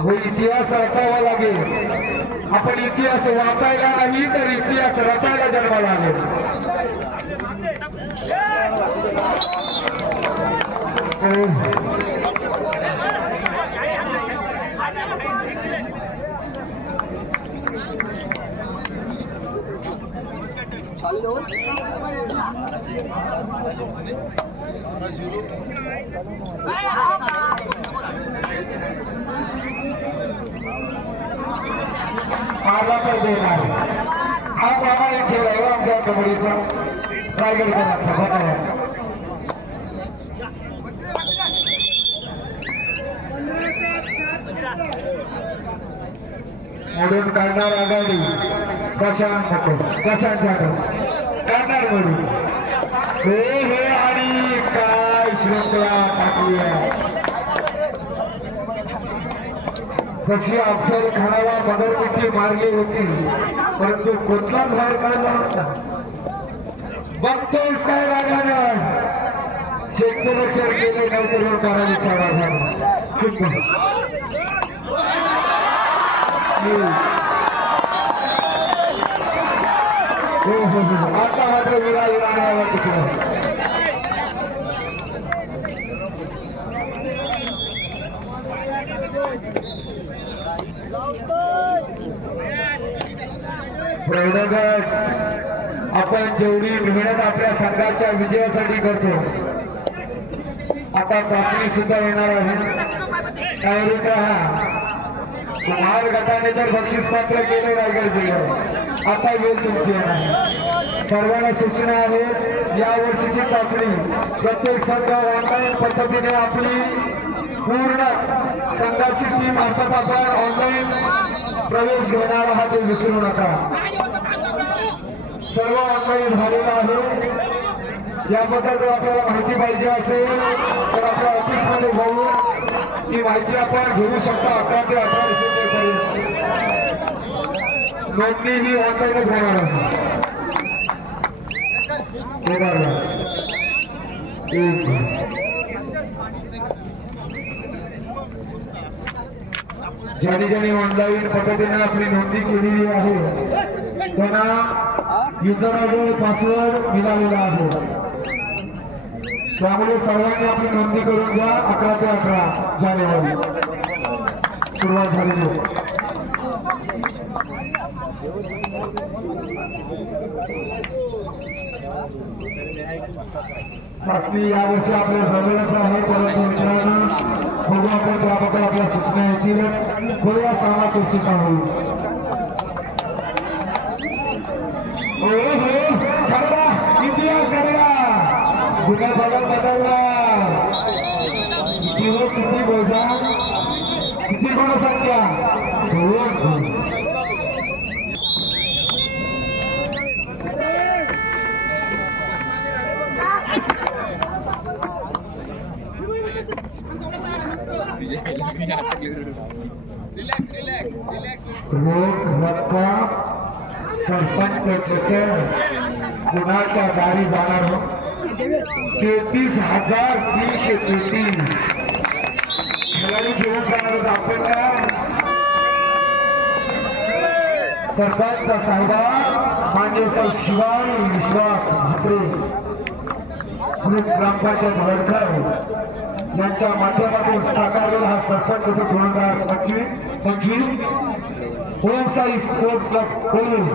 हो इतिहास रचावा लागेल. आपण इतिहास वाचायला नाही तर इतिहास रचायला जन्माला आले माझा तर देणार हा प्रामाणिक खेळ आहे आमच्या कबड्डीचा रायगडकरांचा धन्यवाद मोडून काढणार आघाडी प्रशांत नको काढणार मोडून हे हे काय श्रृंखला टाकली आहे जशी अफजल खानाला मदरमिठी मारली होती परंतु कुठलाच बाहेर काढला नव्हता बघतोय काय रागानं. शेतकरी केले नव्हते करायचा रागानं हो, हो हो आता मात्र विराज राहण्यावर प्रौढगट आपण जेवढी मेहनत आपल्या संघाच्या विजयासाठी करतो आता चाचणी सुद्धा येणार आहे. तयारी राहा महार गटाने तर बक्षीस पात्र केले रायगड जिल्ह्यात. आता वेळ तुमची सर्वांना सूचना आहे या वर्षीची चाचणी. प्रत्येक संघ ऑनलाईन पद्धतीने आपली पूर्ण संघाची टीम अर्थात आपण ऑनलाईन प्रवेश घेणार आहात हे विसरू नका सर्व ऑनलाईन झालेलं आहे याबद्दल जर आपल्याला माहिती पाहिजे असेल तर आपल्या ऑफिसमध्ये जाऊन ती माहिती आपण घेऊ शकता अकरा ते अठरा डिसेंबरपर्यंत नोंदणी ही ऑनलाईनच होणार आहे हे बघा. एक. ज्यांनी ज्यांनी ऑनलाईन पद्धतीने आपली नोंदणी केलेली आहे त्यांना युजर आयडी पासवर्ड मिळालेला आहे त्यामुळे सर्वांनी आपली नोंदणी करून घ्या अकरा ते अकरा जानेवारी सुरुवात झालेली आहे. चाचणी यावर्षी आपल्या जवळच आहे परंतु मित्रांनो बघू आपण त्याबद्दल आपल्या सूचना येतील थोड्या सामाजिक उत्सुकता होईल इतिहास घडला गुन्हा बदलला किती हो किती बोजा किती गुणसंख्या रोख रक्कम सरपंच कुणाच्या दारी जाणार हो? तेहतीस हजार तीनशे तेहतीस. खेळाडू घेऊन जाणार आपण का? सरपंच साहेबा मान्यचा शिवाय विश्वास भापरे ग्रामपंचायत वडखर यांच्या माध्यमातून साकारलेला हा सरपंच दोन हजार पंचवीस. पंचवीस. ओमसाई स्पोर्ट क्लब कोलूर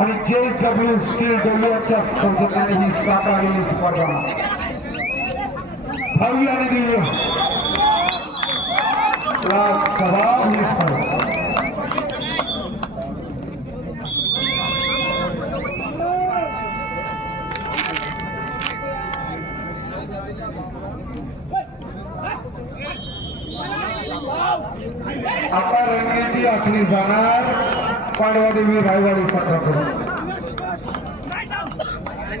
आणि जे डब्ल्यू स्टील डब्ल्यू यांच्या सौजन्याने ही साकारलेली स्पर्धा भव्य आणि दिव्य सभा ही स्पर्धा आता रणनीती जाणार. पाडवादेवी रायवाडी संघाकडून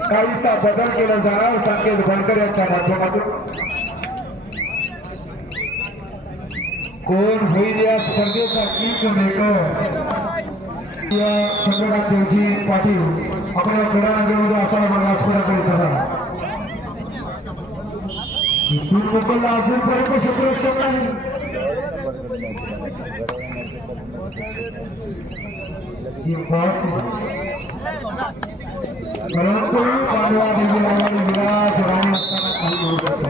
काहीसा बदल केला जाणार संकेत बनकर यांच्या माध्यमातून. कोण होईल या स्पर्धेचा एक मेकर या चंद्रकांत देवजी पाटील आपल्या क्रीडा नगरमध्ये असायला मला व्यासपीठाकडे चला. इथून मोकलला अजूनपर्यंत क्षेत्ररक्षक नाही परंतु पांडवा देवी रावाडी विराज राणी असताना काही होऊ शकतो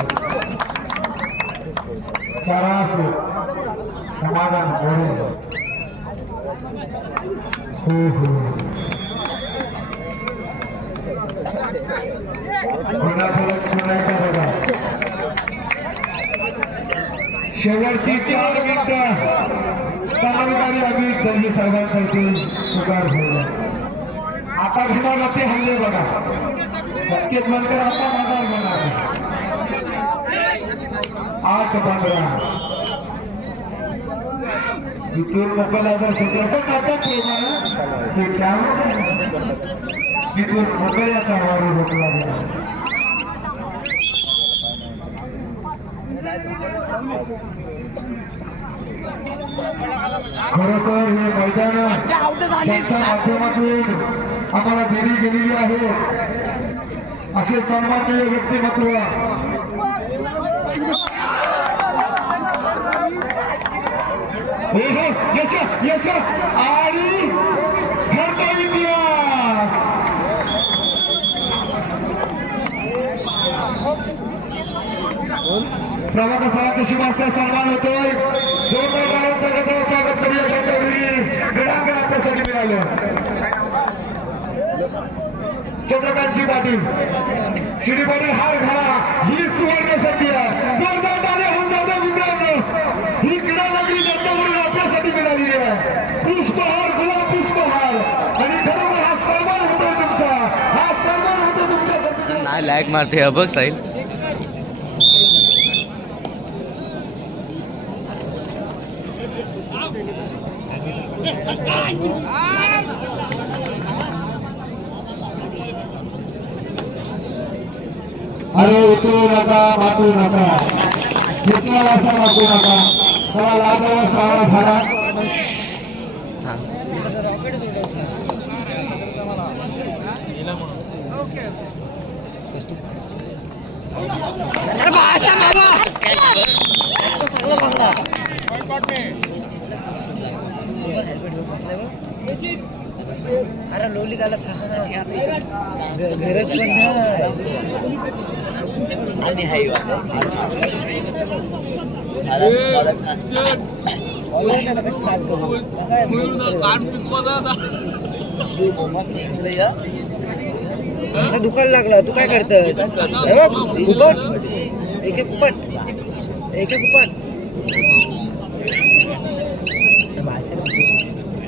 चारास समाधान होईल हो हो पुन्हा परत पुन्हा एकदा बघा शेवटची चार मिनिटं. समाधानी आम्ही दलवी साहेबांचा इथे पुकार झाला. आता घेणार ते हल्ले बघा. सत्तेत नंतर आता माझा घेणार आठ पंधरा इथून मोकळा जर क्षेत्राचं नातं प्रेमानं ते त्यामुळे इथून मोकळ्याचा वारू रोखला गेला खरं हे मैदान त्यांच्या माध्यमातून आम्हाला दिली गेलेली आहे असे सन्माननीय व्यक्तिमत्व आणि घडता इतिहास प्रभाकर सरांच्या शिवास्त्या सन्मान होतोय. जोरदार मैदानांच्या गटावर स्वागत करूया त्यांच्या घरी क्रीडांगण आपल्यासाठी मिळालं. चंद्रकांतजी पाटील. शिडी पाटील हार घाला. ही सुवर्ण संधी आहे. जोरदार टाळ्या होऊन जाऊ द्या मित्रांनो ही क्रीडा नगरी त्यांच्यावरून आपल्यासाठी मिळालेली आहे. पुष्पहार गुलाब पुष्पहार. आणि खरोखर हा सन्मान होतोय तुमचा. हा सन्मान होतो तुमच्या नाही लॅग मारते. हा बघ साहिल. अरे उतरू नका मातू नका. घेतला असा मातू नका. चला लाजावा सावळा झाला. अरे लोली त्याला गरज पण नाही. आणि हाय असं दुखायला लागलं. तू काय करतस? हे एक एक उपट एक एक उपट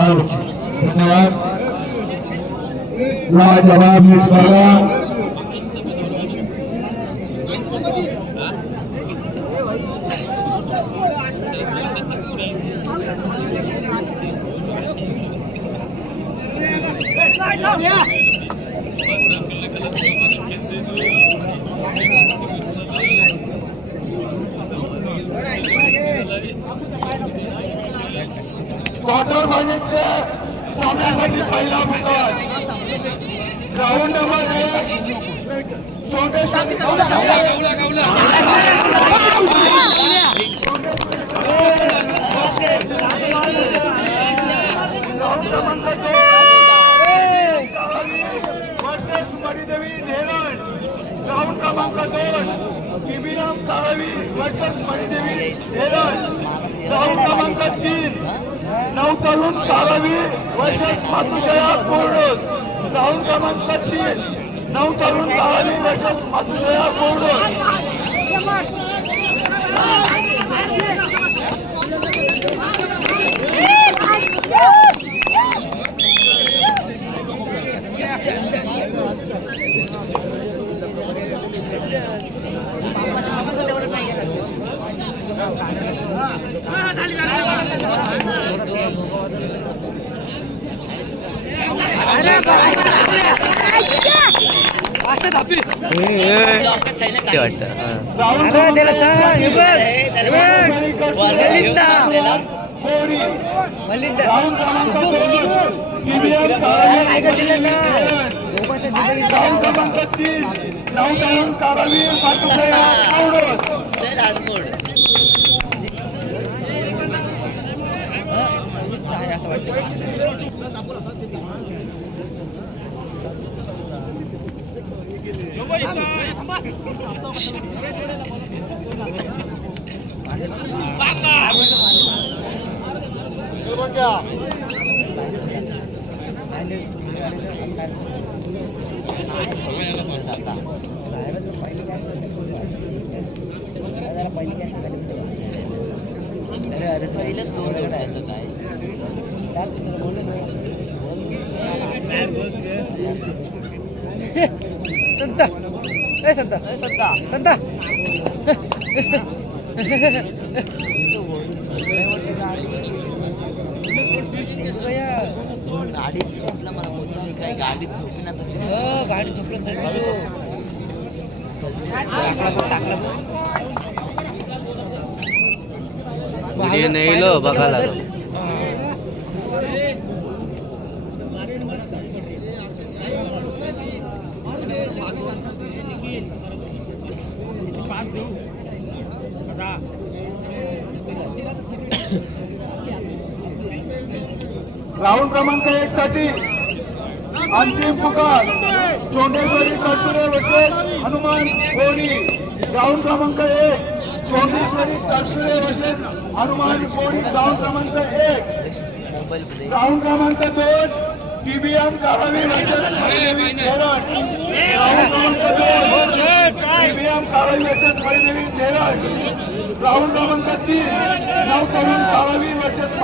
हा धन्यवाद लाजवाब ही स्पर्धा क्वार्टर फायनलच्या सामन्यासाठी पहिला मुकाम ग्राउंड मध्ये छोटेशा वर्सेस क्रमांक दोन किबिराम काळवी वर्सेस मणिदेवी धेरण ग्राउंड क्रमांक तीन नऊ तरुण काळवी वर्सेस कोरडोस ग्राउंड क्रमांक तीन नऊ काळवी वर्सेस मातुजया कोरडोस ते वाटतं हां. अरे त्याला सांग हे बघ हे बघ मलिंदा मलिंदा अरे काय करशील ना लोकांच्या जिंदगीत आहे असं वाटतं अरे अरे पहिलं दोन येतं काय? संता ए संता संता संता गाडीत झोपला मला बोलला काय गाडीत झोपली ना तर हो, गाडी झोपलं. टाकला नाही लो बघायला राऊंड क्रमांक एक साठी अंतिम पुकार. चोंडेश्वरी कस्तुरे वसेल हनुमान कोणी राऊंड क्रमांक एक. चोंडेश्वरी कस्तुरे वसेल हनुमान कोणी राऊंड क्रमांक एक. राऊंड क्रमांक दोन टीबीएम क्रमांक दोन TBM Kalavi versus Vaidevi Kerala round क्रमांक तीन नवतरुण वर्सेस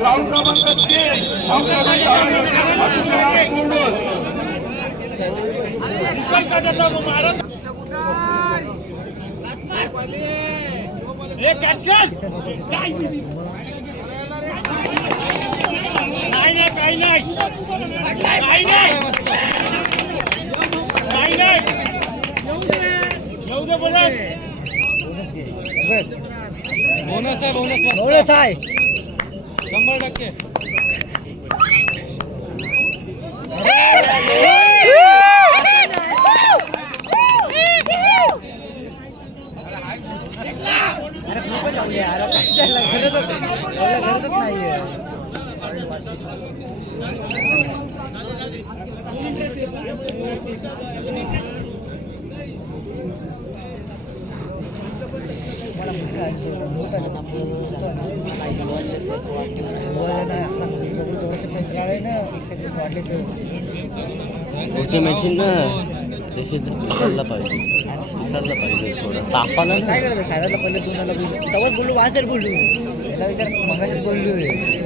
राऊंड क्रमांक तीन नवतरुण वर्सेस काही नाही काही नाही. काही नाही. येऊ दे बोलत. बोनस आहे बोनस बोनस आहे. शंभर टक्के. अरे खूपच चांगली आहे अरे काय एवढ्या गरजच नाहीये. पुढच्या मॅचिन ना तसे पिसायला पाहिजे. पिसायला पाहिजे थोडं. तापाला काय करायचं? साहेबाला पहिले दोन झालं वीस तेव्हाच बोललो वाजर बोललो. त्याला विचार मगाशीच बोललो.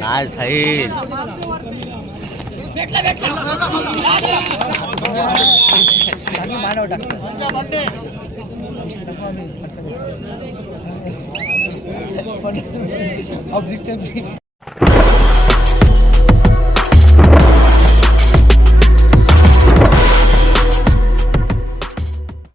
नाही साहिल आम्ही मानव टाकतो ऑब्जेक्शन